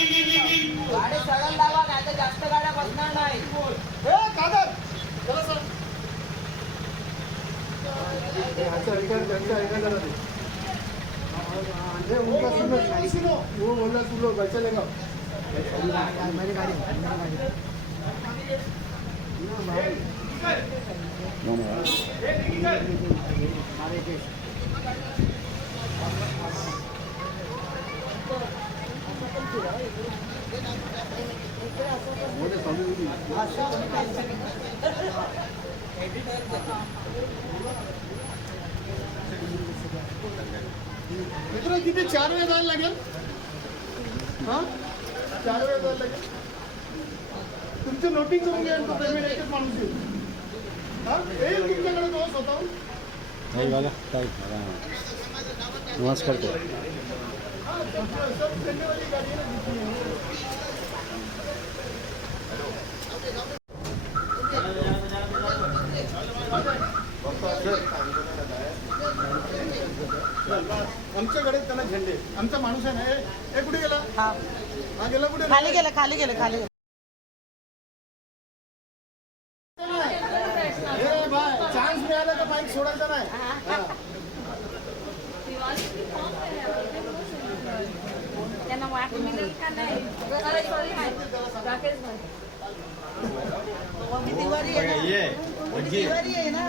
गाडी सरळ लावा, नाही तर जास्त गाड्या बसणार नाही. वो बोलना सुन लो, चलेगा मेरी गाड़ी मित्र किती 4 वेळा जायला लागेल. हां 4 वेळा जायला लागेल. तुमचं नोटिंग करून घ्या. तो पेमेंट एकच माणूस येईल. हां येईल तुमच्याकडे तो स्वतः नाही वाला काय नमस्कार करतो. आमच्याकडे त्याला झेंडे. आमचा माणूस आहे ना, हे कुठे गेला? हा गेला कुठे? खाली गेलं, खाली गेलं, खाली गेलं. चान्स मिळाला तर बाईक सोडायचा नाही. त्यांना वाट मिळेल का नाही. दिवाळी आहे ना.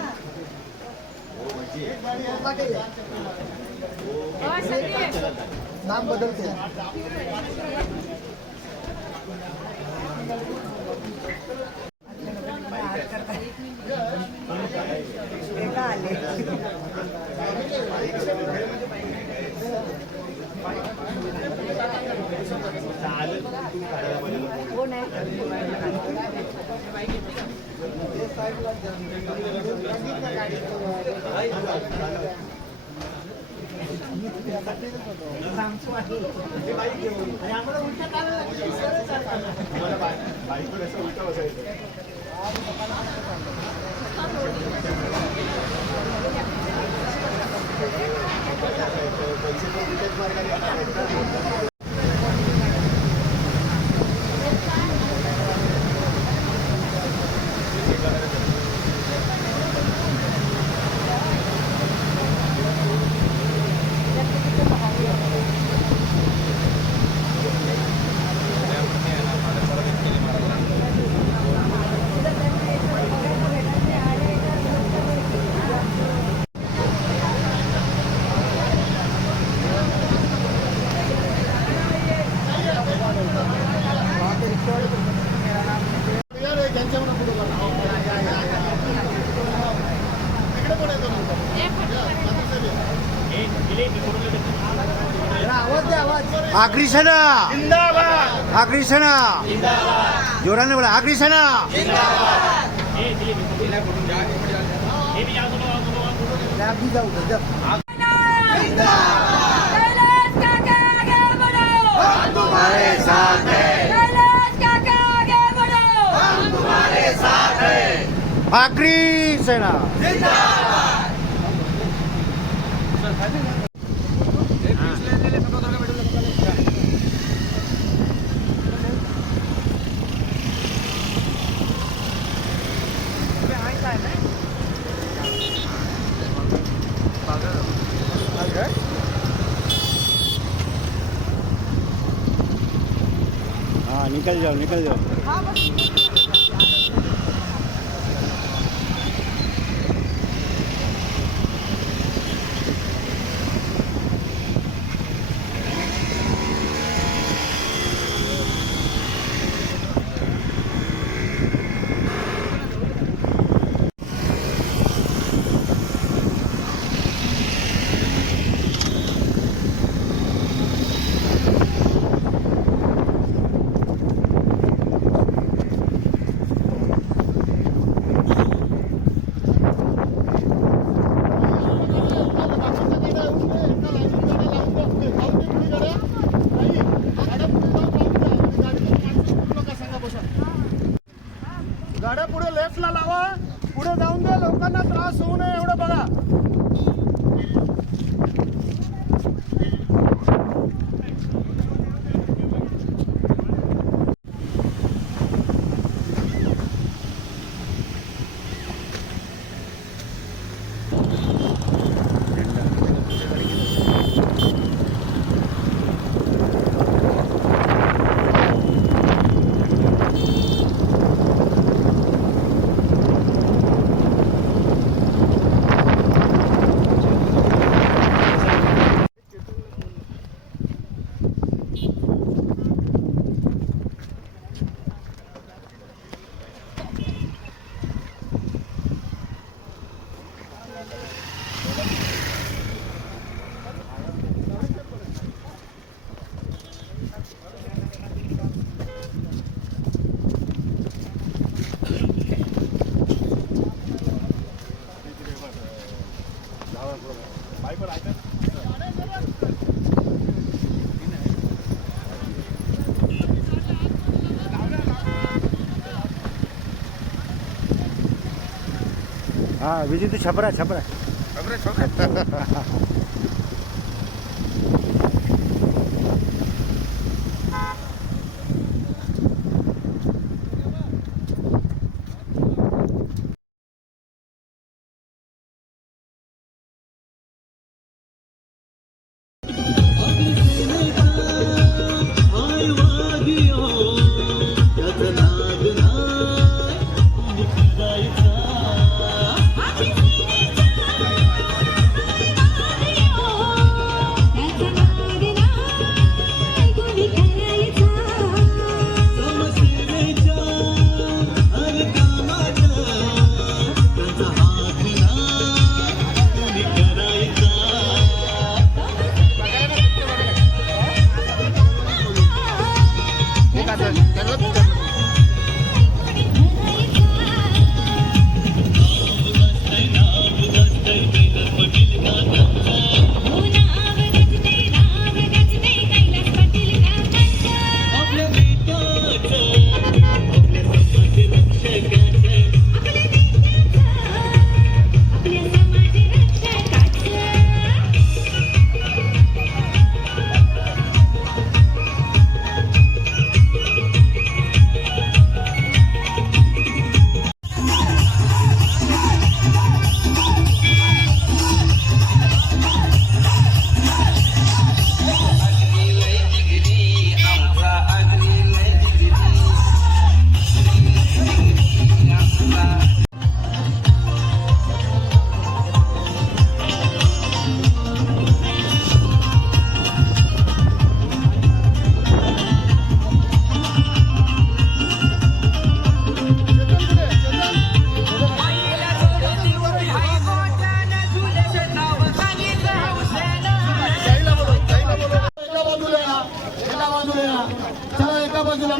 नाम बदलते. आग्रिसना जिंदाबाद, आग्रिसना जिंदाबाद, जोराने बोला आग्रिसना तुम्हारे साथ हैं, तुम्हारे साथ हैं, आग्रिसना जिंदाबाद. हाँ निकल जाओ, निकल जाओ. गाड्या पुढे लेफ्टला लावा. पुढे जाऊन द्या. लोकांना त्रास होऊ नये एवढं बघा. हा विजय तू छपरा छपरा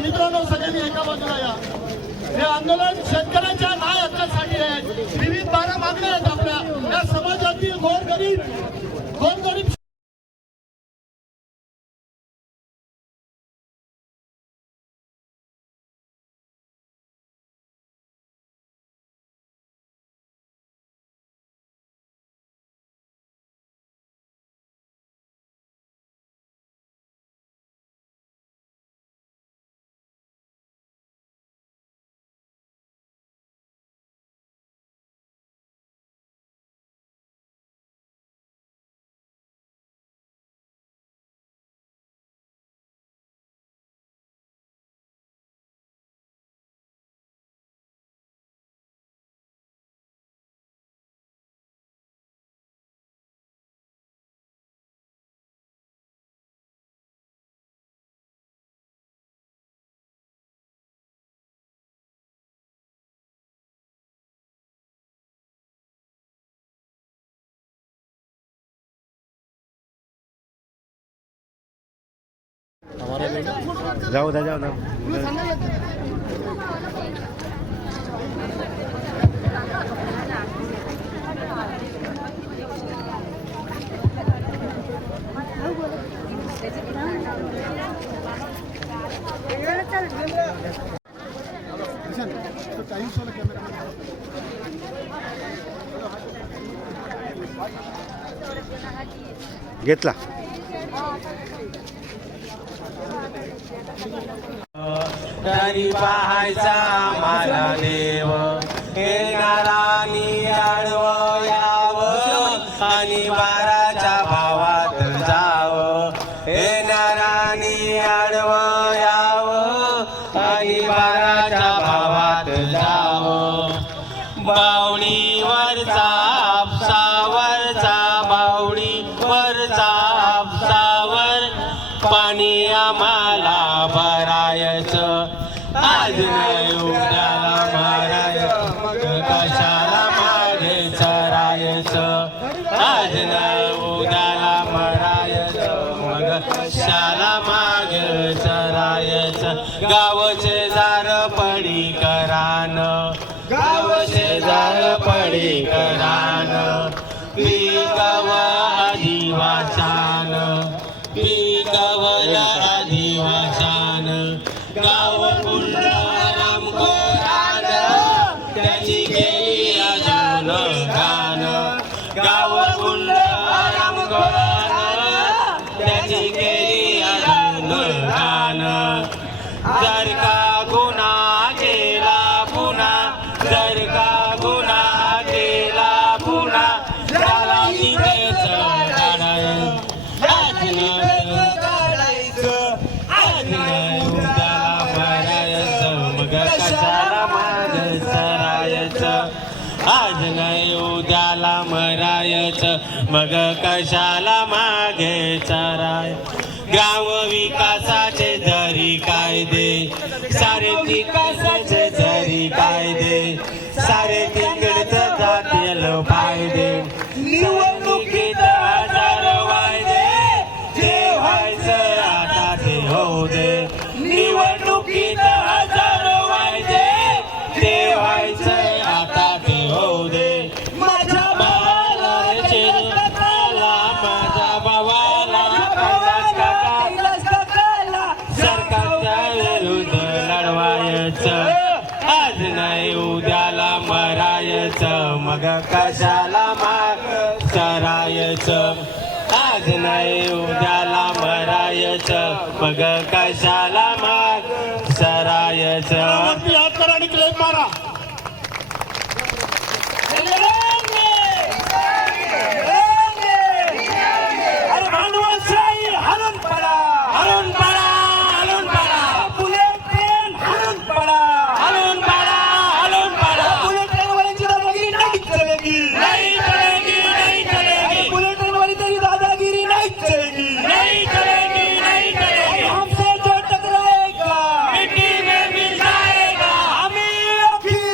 मित्रांनो सगळ्यांनी एका बाजूला या. हे आंदोलन शेतकऱ्यांच्या न्याय हक्कासाठी आहे. विविध 12 मागण्या आहेत आपल्या या समाजातील गोरगरीब जाऊ द्या जाऊ द्या घेतला तरी पाहायचा माझा देव येणारा निळव यावं आणि बाराच्या भावात जावं येणारा निळव यावं आणि बाराच्या भावात जावं बावडीवरचा आपसावरचा बावडीवरचा आपसावर पाणी आम्हाला भरायचं आज नाही उद्याला मारायचं मग कशाला मागे चरायचं आज नाही उद्याला मरायचं मग कशाला मागे चरायचं गावचे जार पडी करान गावचे जार पडी करान पिकव आदिवासान पिकवल आदिवासान गाव पुढं रामकोरान त्याची केली अजून जर का गुन्हा केला पुन्हा, जर का गुन्हा केला पुन्हा, त्याला निघायचं काढायचं. आज नाही काढायचं, आज नाही उद्याला मारायचं, मग कशाला मागे सरायचं. आज नाही उद्याला मरायचं, मग कशाला मागे चराय. गाव विकासाचे जरी कायदे, सारे विकासाचे जरी कायदे, सारे तिकडचं जातील फायदे. निवडणुकीत हजार वायदे, जे व्हायचं आता ते होऊ दे. निवडणुकीत हजार वायदे, जे व्हायचं आता ते होऊ दे. माझ्या भावाला चिरकाला, माझ्या भावाला कैलास काकाला, सरकारच्या विरुद्ध लढवायचं. आज नाही उद्याला मरायचं, मग कशाला माग सरायचं. आज नाही उद्याला मरायचं, मग कशाला माग सरायचं. हात करा आणि क्लेम मारा. अरे भांडवलशाही हलून पडा, हलून पडा, हलून पडा. बुलेट ट्रेन हलून पडा, हलून पडा, हलून पडा. बुलेट ट्रेनवाल्यांची दादागिरी नाही चलेगी, नाही चलेगी, नाही चलेगी. बुलेट ट्रेनवाली तेरी दादागिरी नहीं चलेगी, नहीं चलेगी, नहीं चलेगी. हमसे जो टकराएगा मिट्टी में मिल जाएगा. हमें अखिल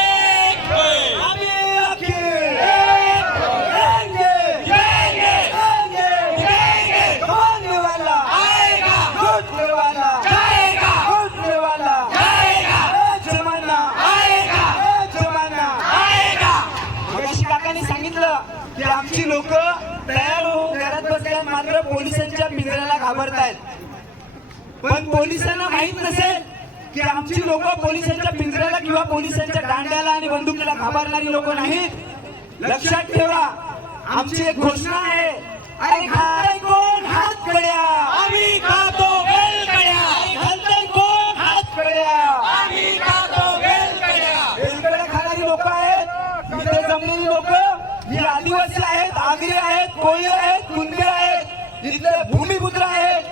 एक पे, हमें अखिल एक रहेंगे, रहेंगे, रहेंगे. कमाने वाला आएगा, लूटने वाला जाएगा, लूटने वाला जाएगा. जमाना आएगा, जमाना आएगा. मगाशी काकांनी सांगितलं की आमची लोक तयार होऊन घरात बसल्यात, मात्र पोलिसांच्या पिंजऱ्याला घाबरतायत. पण पोलिसांना माहित नसेल की आमची लोक पोलिसांच्या पिंजऱ्याला किंवा पोलिसांच्या दांड्याला आणि बंदुकीला घाबरणारी लोक नाहीत. लक्षात ठेवा, आमची एक घोषणा आहे. अरे खाताय कोण हात कड्या, आम्ही खातो बेलकड्या. घालताय कोण हात कड्या, आम्ही खातो बेलकड्या. बेलकड्या खाणारी लोक आहेत इथे जमलेली लोक. ही आदिवासी आहेत, आगरी आहेत, कोळी आहेत, कुणबी आहेत, इथले भूमिपुत्र आहेत.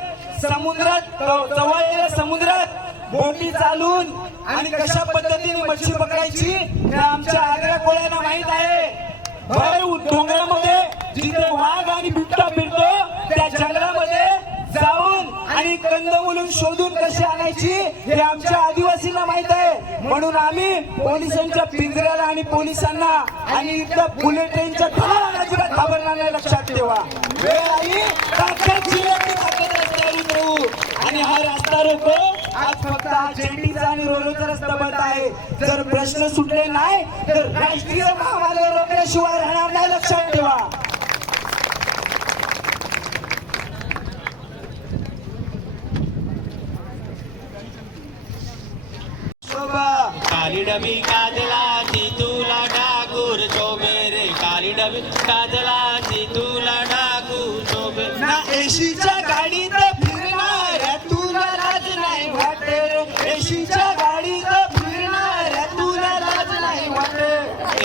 समुद्रात जवळच्या समुद्रात बोटी चालून आणि कशा पद्धतीने मच्छी पकडायची हे आमच्या आगऱ्या कोळ्यांना माहित आहे. भर डोंगरामध्ये जिथे वाघ आणि बिबटा फिरतो त्या जंगलामध्ये जाऊन आणि कंदमुलं शोधून कशी आणायची हे आमच्या आदिवासींना माहित आहे. म्हणून आम्ही पोलिसांच्या पिंजऱ्याला आणि पोलिसांना आणि इथल्या बुलेट ट्रेनच्या धडाला अजिबात घाबरणार नाही. लक्षात ठेवा, वेळ आली ताकदची रस्त्यावर उतरवू. आणि हा रस्ता रोको आज फक्त हा जेटीचा आणि रोलोचा रस्ता बंद आहे. जर प्रश्न सुटले नाही तर राष्ट्रीय महामार्ग रोखल्याशिवाय राहणार नाही. लक्षात ठेवा. काली डबी काजलाची तुला डाकूर शोभे रे, काली डबी काजलाची तुला डाकूर शोभे. ना एशीच्या गाडीत फिरणाऱ्या तुला लाज नाही वाटे, एशीच्या गाडीत फिरणाऱ्या तुला लाज नाही वाटे.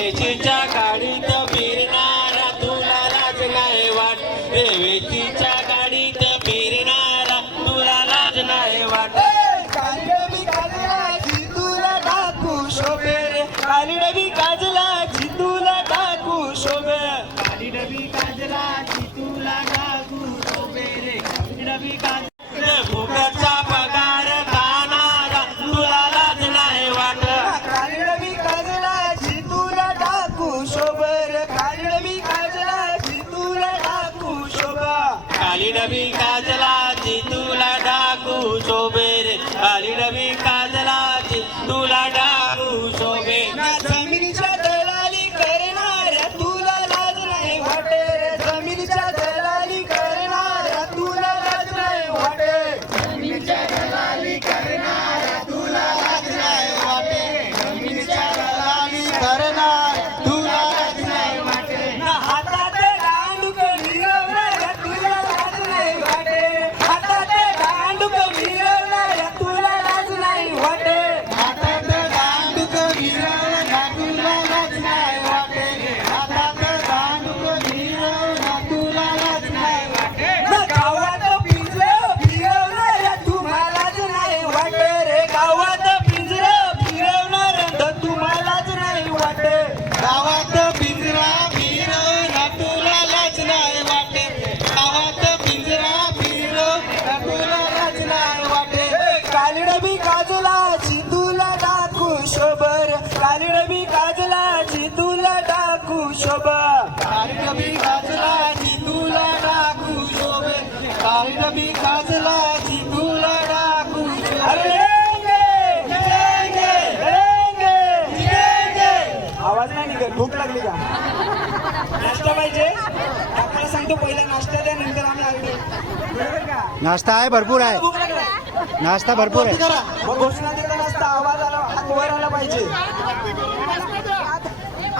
एशीच्या गाडीत फिरणारा तुला लाज नाही वाट, रेवेशीच्या गाडीत फिरणारा तुला लाज नाही वाट. काली डबी काजलाची तुला डाकू शोभे रे, काली डबी काजलाची तुला डाकू शोभे. काली डबी काजलाची तुला डाकू शोभे रे, काली डबी काज. फुकटचा पगार खाणारा तुला लाज नाही वाट. काली डबी काजलाची तुला डाकू शोभे रे, काली डबी काजलाची तुला डाकू शोभा. काली डबी काजलाची तुला डाकू शोभे रे, काली डबी काजलाची तुला डाकू शोभे. जमिनीच्या नाश्ता आहे, भरपूर आहे. भूक लागलाय. नाश्ता भरपूर आहे. मग घोषणा देताना असता आवाज आला, हात वर आला पाहिजे.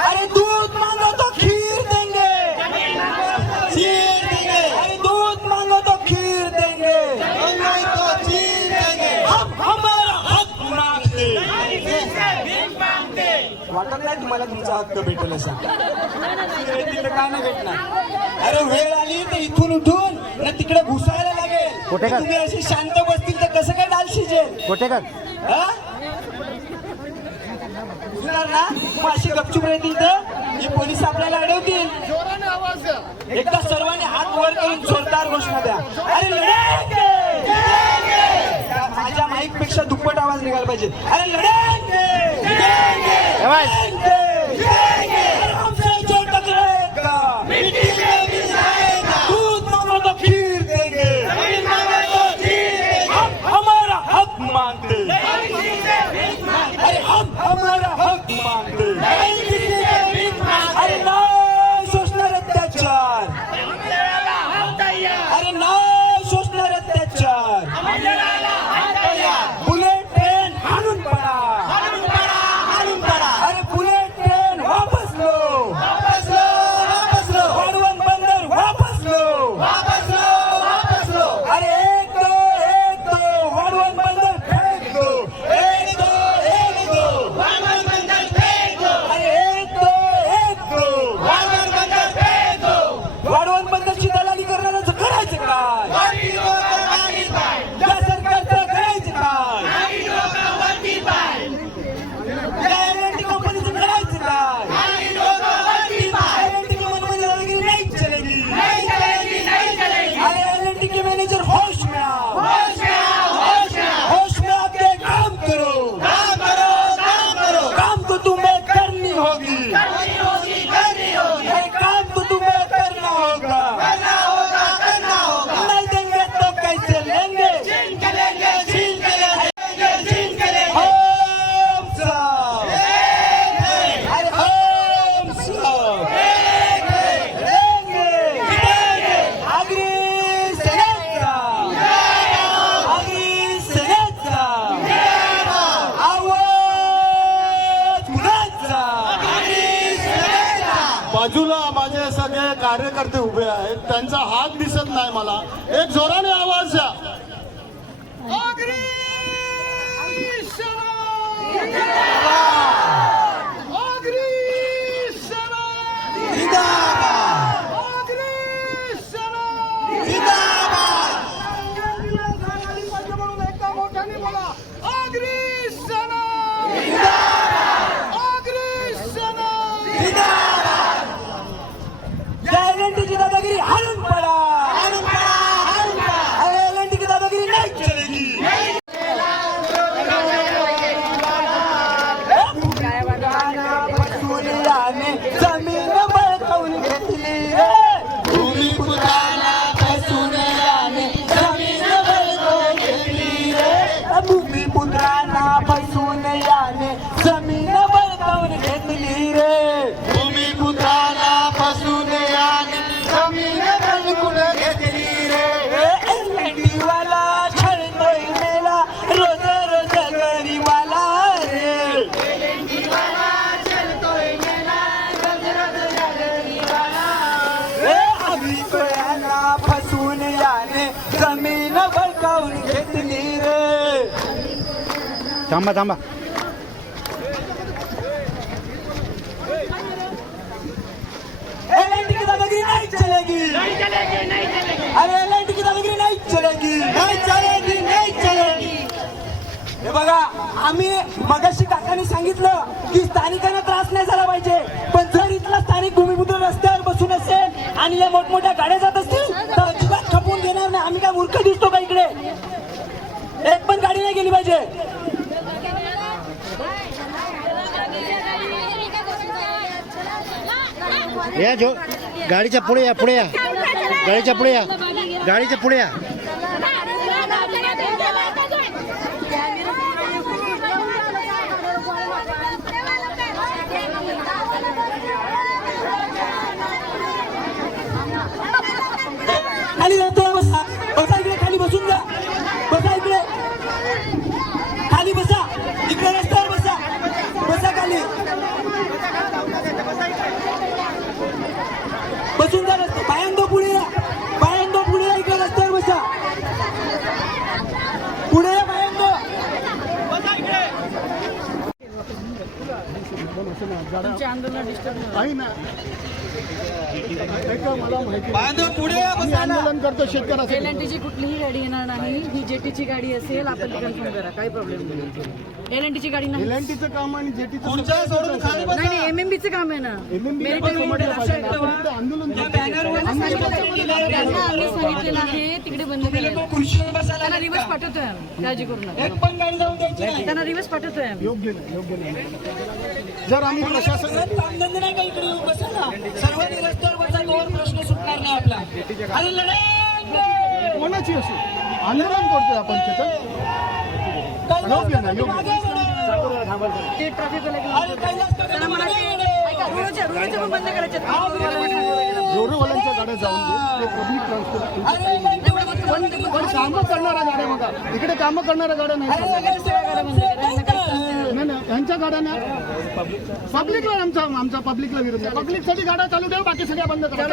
अरे दूध मांगो तो खीर देंगे, खीर देंगे. अरे दूध मांगो तो खीर देंगे, हम हमारा हक मांगते. वाटत नाही तुम्हाला तुमचा हक्क भेटेल असं. तिकडे काय नाही भेटणार. अरे वेळ आली तर इथून उठून ना तिकडे घुसायला लागेल. कुठे का? तुम्ही अशी शांत बसतील तर कसं काय डाल शिजेल? कुठे का? हा? घुसणार ना मग अशी गपचूप राहतील तर हे पोलीस आपल्याला अडवतील. जोराने आवाज द्या. एकदा सर्वांनी हात वर करून जोरदार घोषणा द्या. अरे लढेंगे, लढेंगे. माझ्या माईक पेक्षा दुप्पट आवाज निघाला पाहिजे. अरे लढेंगे, लढेंगे, आवाज. लढेंगे. अरे हमसे जो टकराएगा मिट्टी में मिल जाएगा. दूध मांगो तो खीर देंगे, जमीन मांगो तो खीर देंगे. हम हमारा हक मांगते. अरे हम हमारा हक मांगते. अरे नाही शोषणार अत्याचार. अरे नाही शोषणार अत्याचार. बुलेट ट्रेन हाणून पडा, अरे बुलेट ट्रेन वापस लो, वाढवण बंदर वापस लो. अरे एक दो वाढवण बंदर फेक दो. एक दो अरे एक दो वाढवण बंदरची दलाली करणाऱ्याचं करायचं काय? या सरकारचं करायचं काय? या एल&टी कंपनीचं करायचं काय? एल&टी की मनमानी दादागिरी नहीं चलेगी. अरे एल&टी के मैनेजर होश में आओ, होश में आके काम करो. काम तो तुम्हें करनी होगी. अरे काम तो तुम्हें करना होगा. नहीं देंगे तो कैसे लेंगे? हम सब, अरे हम सब लेंगे. आगरी सेनेचा, आगरी सेनेचा आवाज कुणाचा? बाजूला माझे सगळे कार्यकर्ते उभे आहेत, त्यांचा हात दिसत नाही मला. एक जोराने आवाज द्या. एल&टी की दादागिरी हाणून पडा. अरे एल&टी की दादागिरी नाही चलेगी. फसवून जमीन बळकावून घेतली रे. भूमिपुत्राला फसवून जमीन बळकावून घेतली रे. भूमिपुत्राला फसवून जमीन बळकावून घेतली रे. भूमिपुत्राला फसवून जमीन बळकून घेतली रे. एल&टी वाला छळतोय मेला रोज रोज गरीवाला रे. आम्ही कोणाला फसवून जमीन बळकावून घेतली रे. थांबा थांबा. एल&टी की दादागिरी नहीं चलेगी. अरे एल&टी की दादागिरी नहीं चलेगी. हे बघा, आम्ही मगाशी काकांनी सांगितलं की स्थानिकांना त्रास नाही झाला पाहिजे, पण जर इथला स्थानिक भूमिपुत्र रस्त्यावर बसून असेल आणि या मोठमोठ्या गाड्या जात असतील तर अजिबात खपवून घेणार नाही. आम्ही काय मूर्ख दिसतो का इकडे? एक पण गाडी नाही गेली पाहिजे. या जो गाडीच्या पुढे या, पुढे या, गाडीच्या पुढे या, गाडीच्या पुढे या. खाली जातो, बसा इकडे, खाली बसून गाड्या तुमचे आंदोलन डिस्टर्ब आहे ना. ऐका, मला माहिती बांधव पुढे या, मी आंदोलन करतो शेतकऱ्यासाठी. एल&टीची कुठलीही गाडी येणार नाही. ही जेटीची गाडी असेल, आपण कन्फर्म करा, काही प्रॉब्लेम नाही. एल&टीची गाडी नाही. एल&टीचं काम आणि जेटीचं खुर्च्या सोडून खाली बसा. नाही MMBचं काम आहे ना. आंदोलन या बॅनरवर त्यांना आम्ही सांगितलेलं आहे तिकडे बंद करायला. खुर्चीवर बसायला त्यांना रिवर्स पाठवतोय आम्ही, काळजी करू नका. एक पण गाडी जाऊन द्यायची नाही. त्यांना रिवर्स पाठवतोय आम्ही. योग्य नाही, योग्य नाही. जर आम्ही प्रशासन कामधंदे नाही का इकडे येऊन बसा ना. सर्वांनी रस्त्यावर बसा, तोवर प्रश्न सुटणार नाही आपला. अरे लढाई कोणाची असो आंदोलन करतोय आपण तिथं. योग्य नाही, योग्य नाही. ते ट्रॅफिक त्यांना मला ऐका, रोडच्या पण बंद करायचे. रोडवाल्यांच्या गाड्या जाऊन दे, ते पब्लिक ट्रान्सपोर्ट. पण कामं करणाऱ्या गाड्या बघा, इकडे कामं करणाऱ्या गाड्या नाही. नाही नाही, यांच्या गाड्या नाही. पब्लिकला आमचा पब्लिकला विरोध आहे. पब्लिकसाठी गाड्या चालू ठेवा, बाकी सगळ्या बंद करा.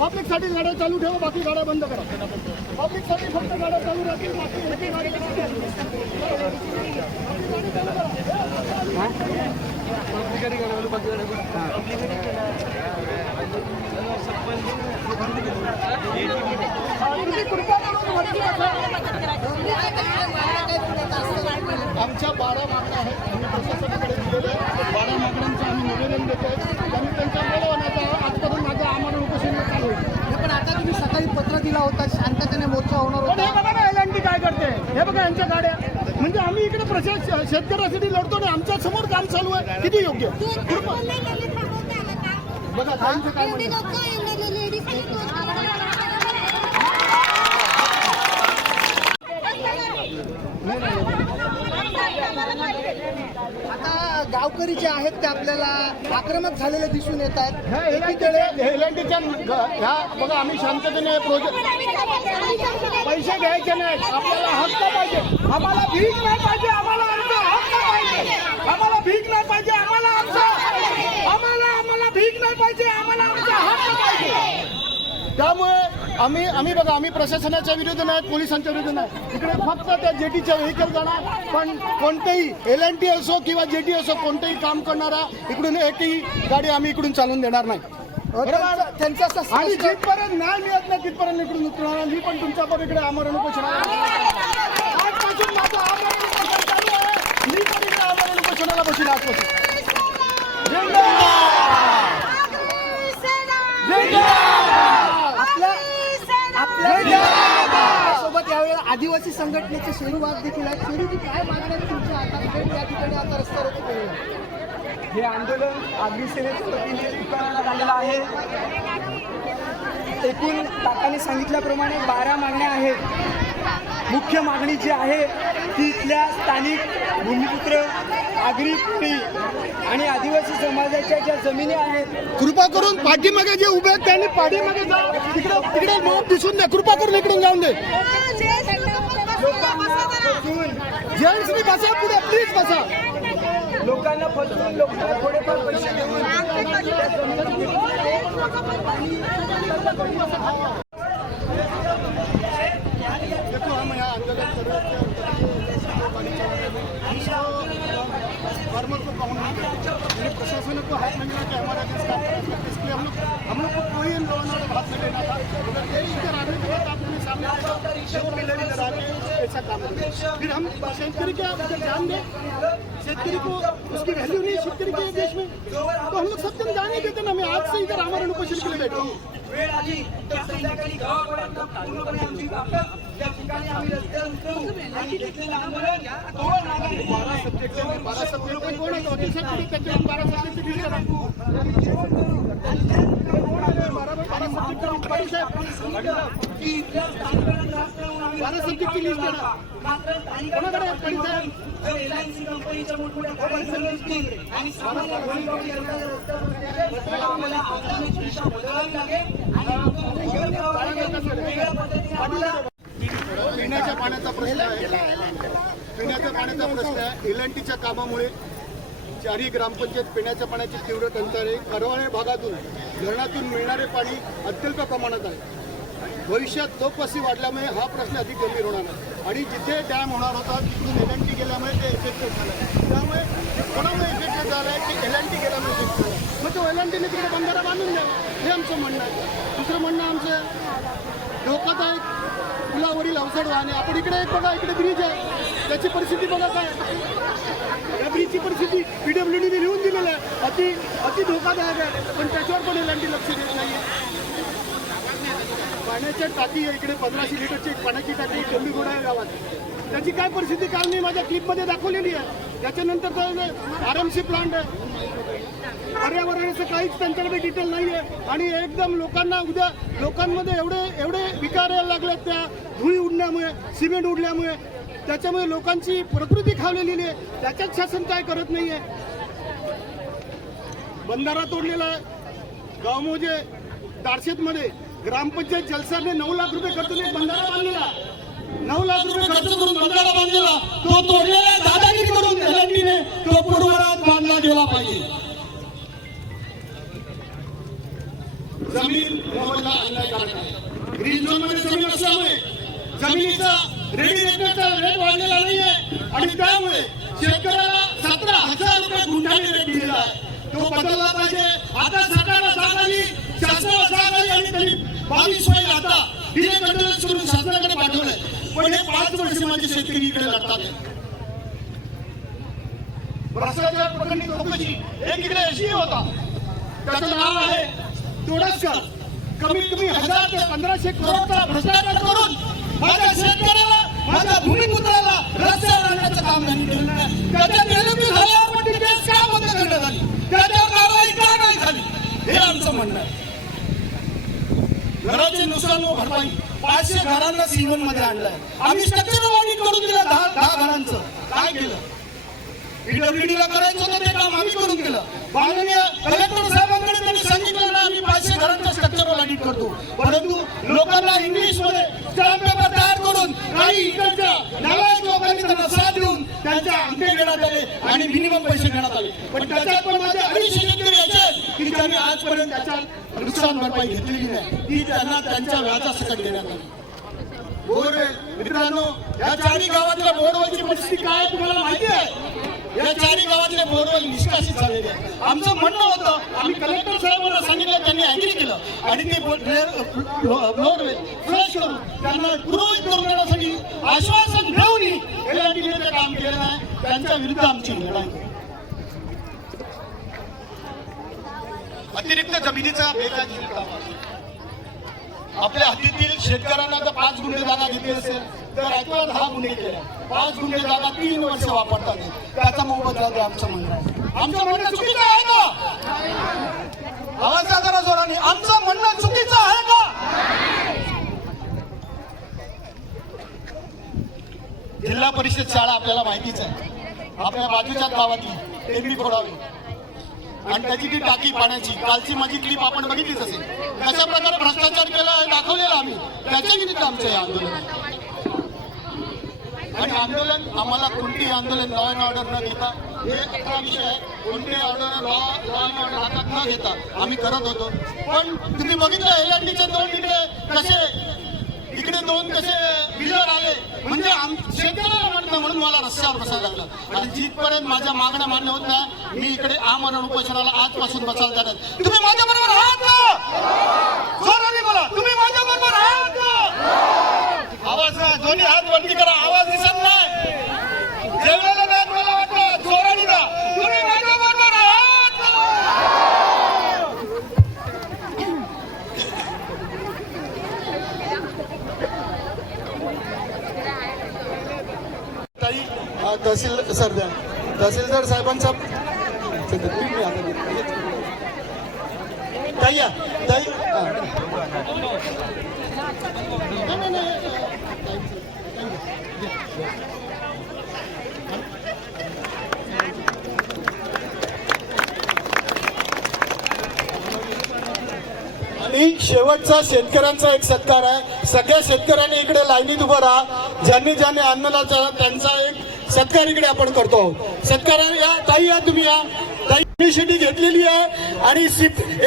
पब्लिकसाठी गाड्या चालू ठेवा, बाकी गाड्या बंद करा. पब्लिकसाठी फक्त गाड्या चालू राहतील, बाकी आमच्या 12 मागण्या आहेत. आम्ही प्रशासनाकडे दिलेल्या 12 मागण्यांचं आम्ही निवेदन देतो आहे. त्यांनी त्यांच्या बोलवण्याचा आजपर्यंत माझं आमरण उपोषण चालू आहे. पण आता तुम्ही सकाळी पत्र दिला होता, शांततेने मोर्चा होणार होता. हे बघा ना एल&टी काय करते, हे बघा यांच्या गाड्या. म्हणजे आम्ही इकडे शेतकऱ्यासाठी लढतो आणि आमच्या समोर काम चालू आहे. किती योग्य बघा त्यांचं काय म्हणणं. आता गावकरी जे आहेत ते आपल्याला आक्रमक झालेले दिसून येत आहेत. एल&टीच्या ह्या बघा आम्ही शांततेने प्रोजेक्ट पैसे घ्यायचे नाहीत. आपल्याला हक्क पाहिजे. आम्हाला भीक नाही पाहिजे, आम्हाला आमचा हक्क पाहिजे. आम्हाला भीक नाही पाहिजे, आम्हाला भीक नाही पाहिजे, आम्हाला आमचा हक्क पाहिजे. त्यामुळे आम्ही बघा, आम्ही प्रशासनाच्या विरुद्ध नाही, पोलिसांच्या विरुद्ध नाही. इकडे फक्त त्या जेटीच्या व्हेकल जाणार. पण कोणतेही एल&टी असो किंवा जेटी असो, कोणतेही काम करणारा इकडून एकही गाडी आम्ही इकडून चालून देणार नाही. त्यांचा आणि जिथपर्यंत न्याय मिळत नाही तिथपर्यंत इकडून उतरणार. मी पण तुमच्यावर इकडे आमरण उपोषणाला आजपासून माझं आमरण उपोषण चालू आहे. मी पण इकडे आमरण उपोषणाला बसेल आजपासून. सोबत यावेळेला आदिवासी संघटनेचे शेरूवाद देखील आहेत. शेरूची काय मागण्या तुमच्या हातात या ठिकाणी आता रस्ता रोको केलेला? हे आंदोलन आगरी सेनेच्या वतीने पुकारण्यात आलेलं आहे. एकूण काकांनी सांगितल्याप्रमाणे 12 मागण्या आहेत. मुख्य मागणी जी आहे ती इथल्या स्थानिक भूमिपुत्र, आगरी कोळी आणि आदिवासी समाजाच्या ज्या जमिनी आहेत, कृपा करून पाठीमागे जे उभे आहेत त्यांनी पाठीमागे जा. तिकडे मोब दिसून द्या. कृपा करून इकडून जाऊन दे. जेंट्सनी बसा, पुढे प्लीज बसा. लोकांना फसवून लोकांना थोडेफार पैसे देऊन देखो हम यहाँ आंदोलन कर रहे थे. फार्मर को काउंट नहीं करते. प्रशासन को हाथ में मिला कि हमारा देश काम करेगा. इसलिए हम लोग को कोई लोन हाथ में लेना था. अगर देश के आने के बाद आपने सामने पिलर लगा के ऐसा काम करें. फिर हम शेतकरी के जान दें. शेतकरी को उसकी वैल्यू नहीं शेतकरी के देश में. तो हम लोग सब जन जान नहीं देते ना. मैं आज से इधर आमरण उपोषण के लिए बैठा हूँ. वेळ आली तर संध्याकाळी गावापर्यंत पूर्णपणे आमची ताकद त्या ठिकाणी आम्ही रस्त्यावर उतरू आणि घेतलेलं आंदोलन तोवर मागे 12 सब्जेक्ट कोण आहे? वकील साहेब कुठे? त्याच्यावरून 12 सब्जेक्ट डिलीट करा. 12 सब्जेक्टची लिस्ट करा. कोणाकडे आहे? वकील साहेब LIC कंपनीच्या मोठमोठ्या कंपन्यांच्या गोष्टी आणि सामान्य गोष्टी आम्हाला आगामी दिशा बदलावी लागेल आणि वेगळ्या पद्धतीने आम्हाला पिण्याच्या पाण्याचा प्रश्न आहे. पिण्याच्या पाण्याचा प्रश्न आहे. एल&टीच्या कामामुळे 4 ग्रामपंचायत पिण्याच्या पाण्याची तीव्र टंचाई आहे. करवाळे भागातून धरणातून मिळणारे पाणी अत्यल्प प्रमाणात आहे. भविष्यात लोकवस्ती वाढल्यामुळे हा प्रश्न अधिक गंभीर होणार आहे. आणि जिथे डॅम होणार होता तिकडून एल&टी गेल्यामुळे ते इफेक्टेड झालं आहे. त्यामुळे कोणामुळे इफेक्टेड झालं आहे की एल&टी गेल्यामुळे इफेक्टेड तो एलएनटीने तिकडे बंधारा बांधून द्यावा, हे आमचं म्हणणं आहे. दुसरं म्हणणं आमचं धोकादायक पुलावरील अवजड वाहने. आपण इकडे एक बघा, इकडे ब्रिज आहे, त्याची परिस्थिती बघा काय. या ब्रिजची परिस्थिती PWDने लिहून दिलेलं आहे, अति धोकादायक आहे, पण त्याच्यावर पण एलएनटी लक्ष देत नाही. पाण्याच्या टाकी आहे इकडे, 1500 लिटरची एक पाण्याची टाकी टेंबीगोडा या गावात, त्याची काय परिस्थिती काल मी माझ्या क्लिपमध्ये दाखवलेली आहे. त्याच्यानंतर RMC प्लांट आहे, पर्यावरणाचं काहीच त्यांच्याकडे डिटेल नाही आहे. आणि एकदम लोकांमध्ये एवढे विकार यायला लागले त्या धुळी उडण्यामुळे, सिमेंट उडल्यामुळे, त्याच्यामुळे लोकांची प्रकृती खावलेली आहे. त्याच्यात शासन काय करत नाही आहे. बंधारा तोडलेला आहे गावमोजे दारशेतमध्ये, ग्रामपंचायत जलसाने 9 लाख रुपये खर्च करून बंधारा बांधलेला, 9 लाख रुपये खर्च करून बंधारा बांधलेला, तो तोडलेला दादागिरी करून एलएनटीने तो पूर्वरात बांधला गेला पाहिजे. जमीन मोबदला अन्यायकारक आहे. ग्रीन झोन मध्ये जमीन असल्यामुळे जमिनीचा रेट वाढलेला नाहीये आणि त्यामुळे शेतकऱ्याला 17,000 रुपये गुंठाने रेट दिलेला आहे. तो बदलला पाहिजे. आता सरकारला जाग आली, शासनाला जाग आली आणि त्यांनी 22 महिने आता डिले कंटिन्यूअस करून शासनाकडे पाठवलंय. पण हे 5 वर्ष माझे शेतकरी इकडे लढतात. भ्रष्टाचार प्रकरणी चौकशी एक इकडे एसडी होता, त्याचं नाव आहे तोडसकर. कमीत कमी 1000 ते 1500 करोडचा भ्रष्टाचार करून माझ्या शेतकऱ्याला, माझ्या भूमिपुत्राला रस्त्यावर आणण्याचं काम त्यांनी केलं नाही. त्याच्या निलंबित झाल्यावर पण ती केस का बंद करण्यात आली, त्याच्यावर कारवाई का नाही झाली, हे आमचं म्हणणं आहे. घराचे नुकसान व भरपाई 500 घरांना C1 मध्ये आणलंय. आम्ही स्ट्रक्चरल ऑडिट करून दिलं 10 घरांचं. काय केलं? PWDला करायचं होतं ते काम आम्ही करून केलं. माननीय कलेक्टर साहेबांकडे त्यांनी सांगितलं ना आम्ही 500 घरांचं स्ट्रक्चरल ऑडिट करतो, परंतु लोकांना इंग्लिशमध्ये स्टॅम्प पेपर तयार करून काही इकडच्या नालायक लोकांनी त्यांना साथ देऊन त्यांच्या अंगठे घेण्यात आले आणि मिनिमम पैसे घेण्यात आले. पण त्याच्यात पण माझे 250 शेतकरी असे की त्यांनी आजपर्यंत त्याच्या नुकसान भरपाई घेतलेली नाही, ती त्यांना त्यांच्या व्याजासकट देण्यात आली. बोरवेल मित्रांनो, या 4 गावातल्या बोरवेलची परिस्थिती काय तुम्हाला माहिती आहे? या 4 गावातले बोरवेल निष्कासित झालेले आहे. आमचं म्हणणं होतं, आम्ही कलेक्टर साहेबांना सांगितलं, त्यांनी ऍग्री केलं आणि ते बोरवेल फ्लश करून त्यांना पुरवठा करून देण्यासाठी आश्वासन देऊनही एलएनटीने ते काम केलं नाही. त्यांच्या विरुद्ध आमची लढाई. अतिरिक्त जमिनीचा बेकायदेशीर काम आपल्या हद्दीतील शेतकऱ्यांना जर 5 गुंठे जागा घेतली असेल तर ऐकवा 10 गुंठे केल्या, 5 गुंठे जागा 3 वर्ष वापरतात, त्याचा मोबदला द्या आमचं म्हणणं आहे. आमचं म्हणणं चुकीचं आहे का? आवाज जरा जोराने. आमचं म्हणणं चुकीचं आहे का? जिल्हा परिषद शाळा आपल्याला माहितीच आहे, आपल्या बाजूच्याच गावातली टेंबी खोडावी आणि त्याची ती टाकी पाण्याची. कालची माझी क्लिप आपण बघितलीच असेल, कशा प्रकारे भ्रष्टाचार केला दाखवलेला आम्ही. त्याच्या विरुद्ध आमचं हे आंदोलन आणि आंदोलन आम्हाला कोणतेही आंदोलन लॉ अँड ऑर्डर न घेता, हे 11 विषय आहे, कोणते ऑर्डर लॉ अँड ऑर्डर हातात न घेता आम्ही करत होतो. पण तुम्ही बघितलं एलएनटीचे 2 इकडे 2 कसे बिलर आले, म्हणजे शेतकऱ्याला म्हणणं म्हणून मला रस्त्यावर बसायला लागलं. आणि जिथपर्यंत माझ्या मागण्या मान्य होत नाही, मी इकडे आमरण उपोषणाला आजपासून बसायला जातात. तुम्ही माझ्या बरोबर आहात का? जोराने बोला, तुम्ही माझ्या बरोबर आहात का? आवाज दोन्ही हात वरती करा, आवाज दिसत नाही, जेवलेलं नाही मला वाटतं, जोराने द्या. तुम्ही माझ्या बरोबर आहात का? तहसीलदार साहेबांचा आणि शेवटचा शेतकऱ्यांचा एक सत्कार आहे. सगळ्या शेतकऱ्यांनी इकडे लाईनीत उभं राहा. ज्यांनी ज्यांनी आंदोलनाचा त्यांचा एक सत्कार इकडे आपण करतो आहोत. सत्कार या ताई, या तुम्ही या ताई इनिशिएटिव्ह घेतलेली आहे आणि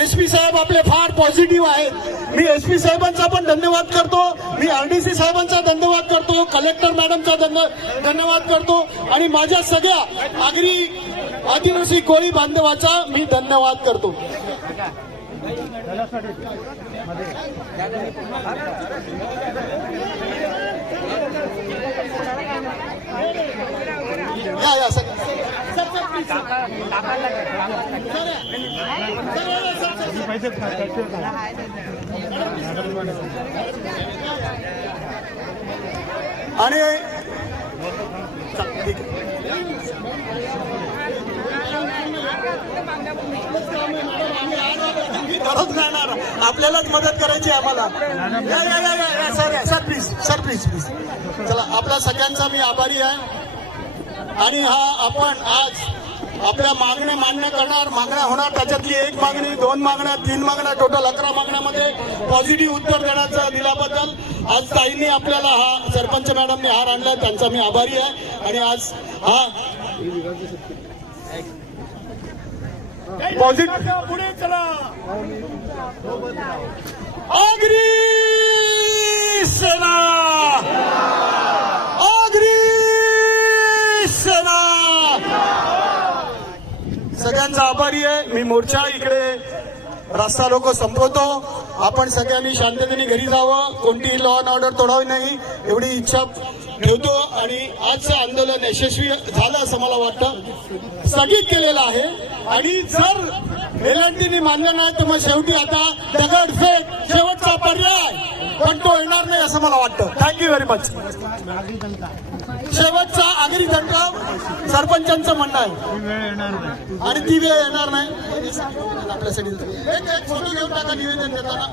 SP साहेब आपले फार पॉझिटिव्ह आहेत. मी SP साहेबांचा पण धन्यवाद करतो, मी RDC साहेबांचा धन्यवाद करतो, कलेक्टर मॅडमचा धन्यवाद करतो आणि माझ्या सगळ्या आदिवासी कोळी बांधवाचा मी धन्यवाद करतो. या सर आणि गरज नाही ना, आपल्यालाच मदत करायची आहे आम्हाला. सर प्लीज चला, आपल्या सगळ्यांचा मी आभारी आहे. आणि हा आपण आज आपल्या मागण्या मान्य करणार, मागण्या होणार. त्याच्यातली 1 मागणी, 2 मागण्या, 3 मागण्या, टोटल 11 मागण्यामध्ये पॉझिटिव्ह उत्तर देण्याचं दिल्याबद्दल आज ताईंनी आपल्याला हा, सरपंच मॅडमने हार आणला, त्यांचा मी आभारी आहे. आणि आज हा पॉझिटिव्ह पुढे चला. आगरी सेना, आगरी सेना. सगळ्यांचा आभारी आहे. मी मोर्चा इकडे रस्ता लोक संपवतो. आपण सगळ्यांनी शांततेने घरी जावं, कोणतीही लॉ अँड ऑर्डर तोडावी नाही एवढी इच्छा ठेवतो. आणि आजचं आंदोलन यशस्वी झालं असं मला वाटतं. स्थगित केलेलं आहे. आणि जर एलएनटीने मान्य नाही तर मग शेवटी आता दगडफेक शेवटचा पर्याय, पण तो येणार नाही असं मला वाटतं. Thank you very much. शेवटचा आगरी जनता सरपंचांचं म्हणणं आहे आणि ती वेळ येणार नाही. आपल्यासाठी एक फोटो घेऊन टाका निवेदन देताना.